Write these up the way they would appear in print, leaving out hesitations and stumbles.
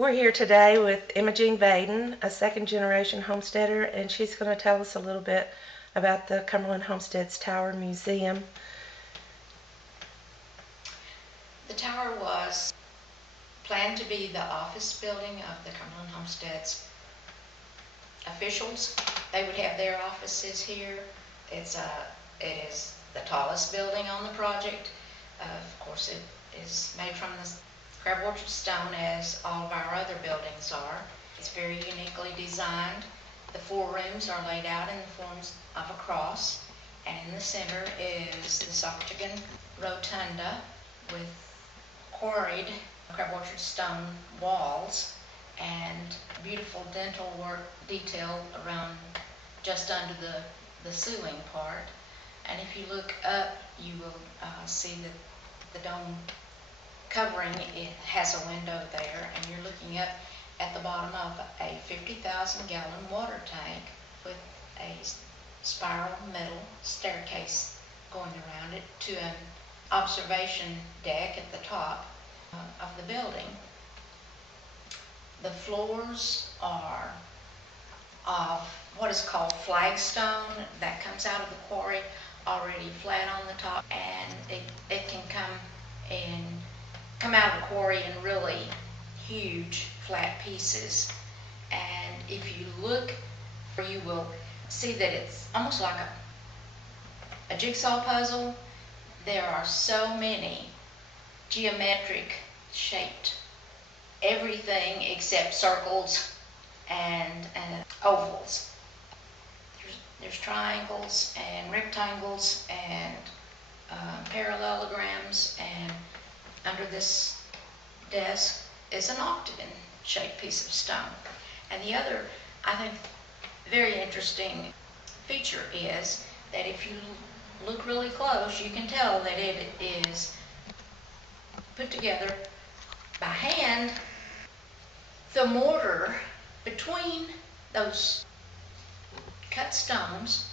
We're here today with Imogene Vaden, a second-generation homesteader, and she's going to tell us a little bit about the Cumberland Homesteads Tower Museum. The tower was planned to be the office building of the Cumberland Homesteads officials. They would have their offices here. It is the tallest building on the project. Of course, it is made from the Crab Orchard stone, as all of our other buildings are. It's very uniquely designed. The 4 rooms are laid out in the forms of a cross, and in the center is this octagon rotunda with quarried Crab Orchard stone walls and beautiful dental work detail around just under the ceiling part. And if you look up, you will see that the dome covering it has a window there, and you're looking up at the bottom of a 50,000-gallon water tank with a spiral metal staircase going around it to an observation deck at the top of the building. The floors are of what is called flagstone that comes out of the quarry already flat on the top, and it can come out of the quarry in really huge flat pieces. And if you look, you will see that it's almost like a jigsaw puzzle. There are so many geometric shaped everything except circles and ovals. There's triangles and rectangles and parallelograms, and under this desk is an octagon shaped piece of stone. And the other, I think, very interesting feature is that if you look really close, you can tell that it is put together by hand. The mortar between those cut stones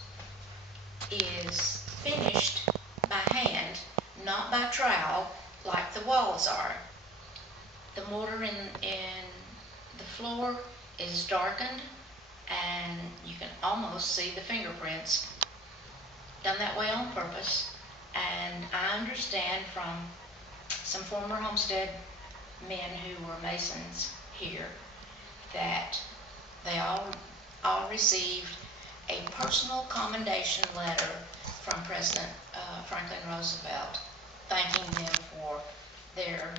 is finished by hand, not by trowel like the walls are. The mortar in the floor is darkened, and you can almost see the fingerprints, done that way on purpose. And I understand from some former homestead men who were masons here that they all received a personal commendation letter from President Franklin Roosevelt, thanking them for their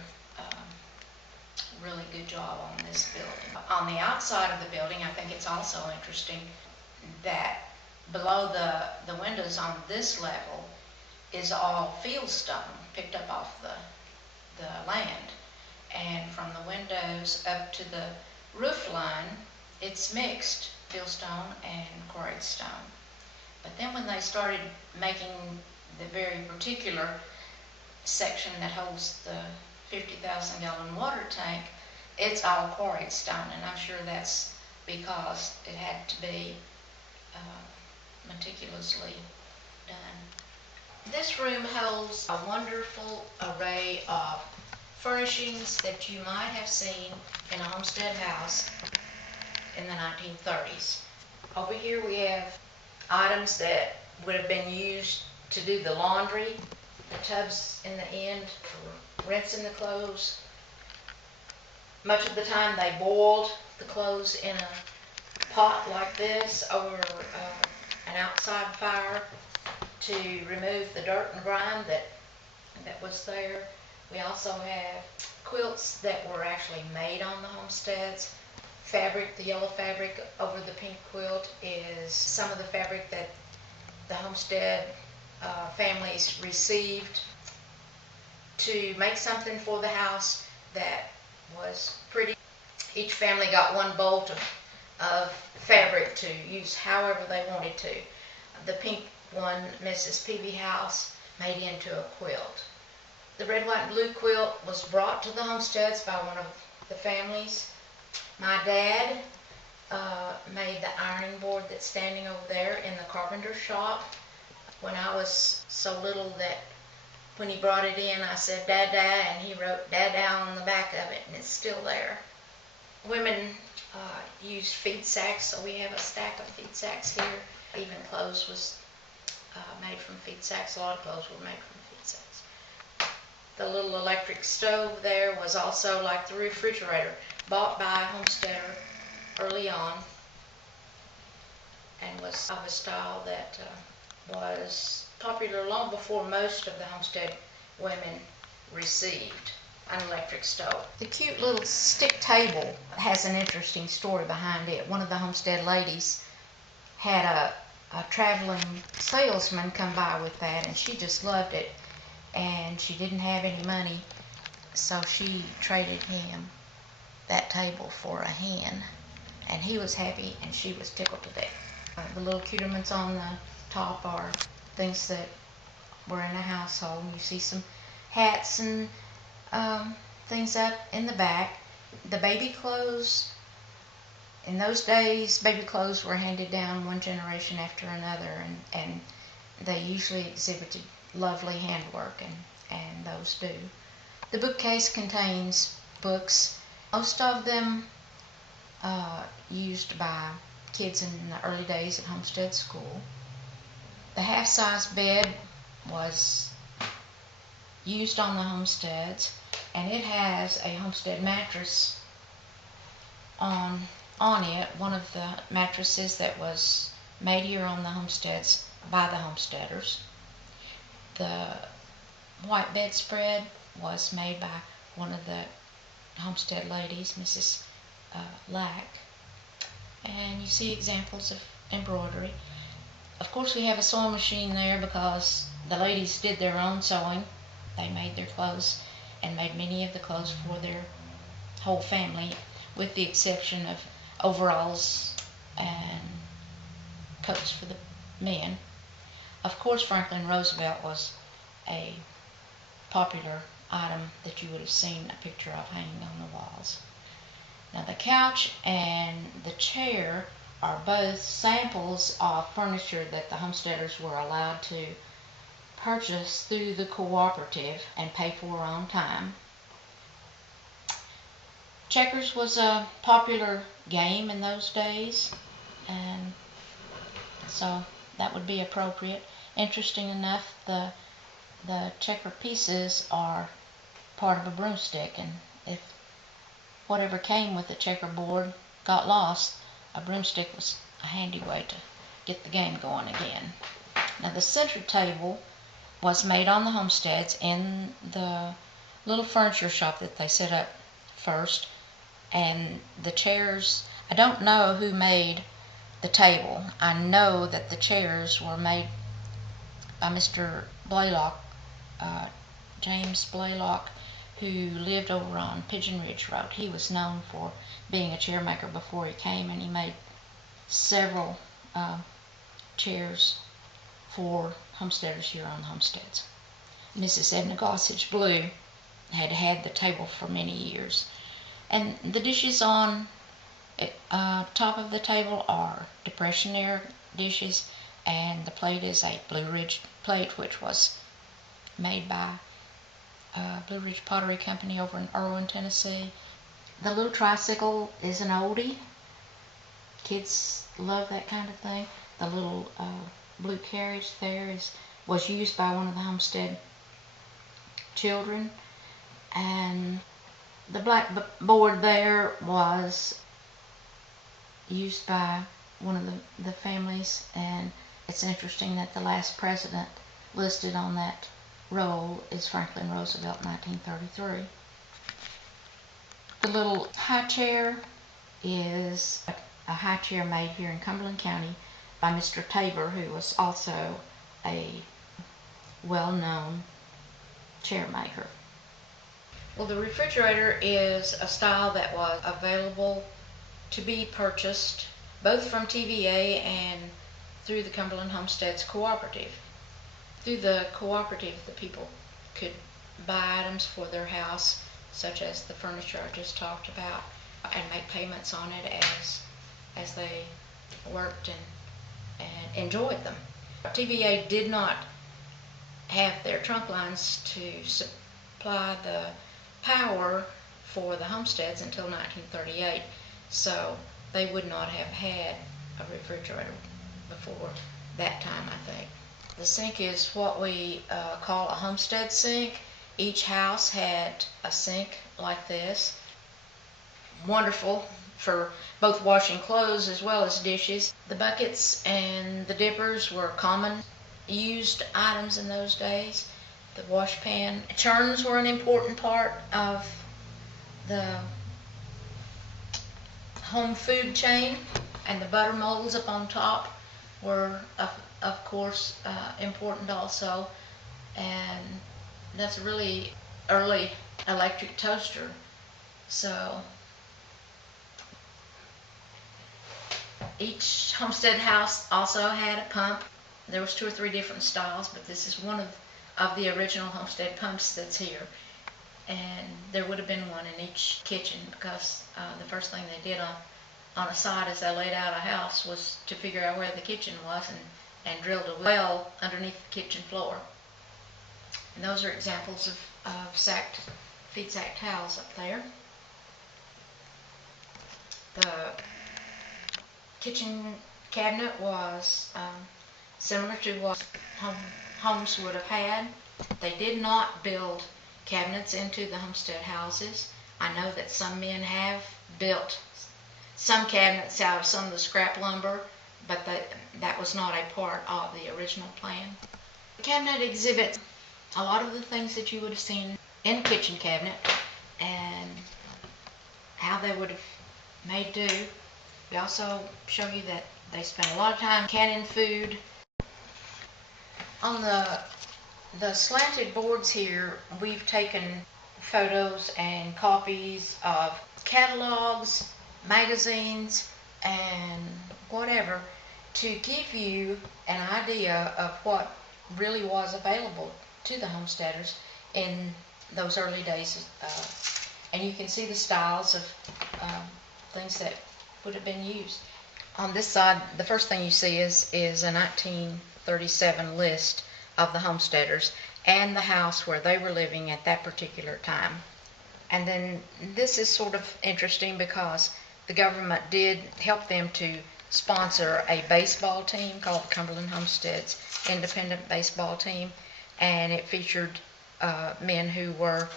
really good job on this building. On the outside of the building, I think it's also interesting that below the windows on this level is all fieldstone picked up off the land. And from the windows up to the roof line, it's mixed fieldstone and quarried stone. But then when they started making the very particular section that holds the 50,000-gallon water tank, it's all quarried stone, and I'm sure that's because it had to be meticulously done. This room holds a wonderful array of furnishings that you might have seen in a homestead house in the 1930s. Over here we have items that would have been used to do the laundry, the tubs in the end for rinsing the clothes. Much of the time they boiled the clothes in a pot like this over an outside fire to remove the dirt and grime that was there. We also have quilts that were actually made on the homesteads. Fabric, the yellow fabric over the pink quilt, is some of the fabric that the homestead families received to make something for the house that was pretty. Each family got one bolt of fabric to use however they wanted to. The pink one, Mrs. Peavy House, made into a quilt. The red, white, and blue quilt was brought to the homesteads by one of the families. My dad made the ironing board that's standing over there in the carpenter shop when I was so little that when he brought it in, I said, "Dada," and he wrote "Dada" on the back of it, and it's still there. women used feed sacks, so we have a stack of feed sacks here. Even clothes was made from feed sacks. A lot of clothes were made from feed sacks. The little electric stove there was also like the refrigerator, bought by a homesteader early on, and was of a style that was popular long before most of the homestead women received an electric stove. The cute little stick table has an interesting story behind it. One of the homestead ladies had a traveling salesman come by with that, and she just loved it, and she didn't have any money, so she traded him that table for a hen, and he was happy and she was tickled to death. The little accoutrements on the top are things that were in the household. You see some hats and things up in the back. The baby clothes, in those days, baby clothes were handed down one generation after another, and they usually exhibited lovely handwork, and those do. The bookcase contains books, most of them used by kids in the early days at Homestead School. The half-size bed was used on the homesteads, and it has a homestead mattress on it, one of the mattresses that was made here on the homesteads by the homesteaders. The white bedspread was made by one of the homestead ladies, Mrs. Lack, and you see examples of embroidery. Of course, we have a sewing machine there because the ladies did their own sewing. They made their clothes and made many of the clothes for their whole family, with the exception of overalls and coats for the men. Of course, Franklin Roosevelt was a popular item that you would have seen a picture of hanging on the walls. Now, the couch and the chair are both samples of furniture that the homesteaders were allowed to purchase through the cooperative and pay for on time. Checkers was a popular game in those days, and so that would be appropriate. Interesting enough, the checker pieces are part of a broomstick, and if whatever came with the checkerboard got lost, a broomstick was a handy way to get the game going again. Now, the center table was made on the homesteads in the little furniture shop that they set up first, and the chairs, I don't know who made the table. I know that the chairs were made by Mr. Blaylock, James Blaylock, who lived over on Pigeon Ridge Road. He was known for being a chair maker before he came, and he made several chairs for homesteaders here on the homesteads. Mrs. Edna Gossage Blue had had the table for many years. And the dishes on top of the table are Depression-era dishes, and the plate is a Blue Ridge plate, which was made by Blue Ridge Pottery Company over in Erwin, Tennessee. The little tricycle is an oldie. Kids love that kind of thing. The little blue carriage there was used by one of the homestead children, and the blackboard there was used by one of the families, and it's interesting that the last president listed on that roll is Franklin Roosevelt, 1933. The little high chair is a high chair made here in Cumberland County by Mr. Tabor, who was also a well-known chair maker. Well, the refrigerator is a style that was available to be purchased both from TVA and through the Cumberland Homesteads Cooperative. Through the cooperative, the people could buy items for their house, such as the furniture I just talked about, and make payments on it as they worked and enjoyed them. TVA did not have their trunk lines to supply the power for the homesteads until 1938, so they would not have had a refrigerator before that time, I think. The sink is what we call a homestead sink. Each house had a sink like this. Wonderful for both washing clothes as well as dishes. The buckets and the dippers were common used items in those days. The wash pan. Churns were an important part of the home food chain, and the butter molds up on top were of course important also. And that's a really early electric toaster. So each homestead house also had a pump. There was 2 or 3 different styles, but this is one of the original homestead pumps that's here. And there would have been one in each kitchen, because the first thing they did on a site as they laid out a house was to figure out where the kitchen was, and drilled a well underneath the kitchen floor. And those are examples of feed sack towels up there. The kitchen cabinet was similar to what homes would have had. They did not build cabinets into the homestead houses. I know that some men have built some cabinets out of some of the scrap lumber, but that was not a part of the original plan. The cabinet exhibits a lot of the things that you would have seen in a kitchen cabinet, and how they would have made do. We also show you that they spent a lot of time canning food. On the slanted boards here, we've taken photos and copies of catalogs, magazines, and whatever, to give you an idea of what really was available to the homesteaders in those early days. And you can see the styles of things that would have been used. On this side, the first thing you see is a 1937 list of the homesteaders and the house where they were living at that particular time. And then this is sort of interesting because the government did help them to sponsor a baseball team called the Cumberland Homesteads Independent Baseball Team, and it featured men who were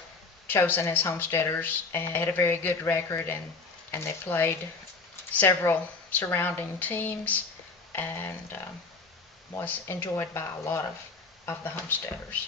chosen as homesteaders and had a very good record, and they played several surrounding teams, and was enjoyed by a lot of the homesteaders.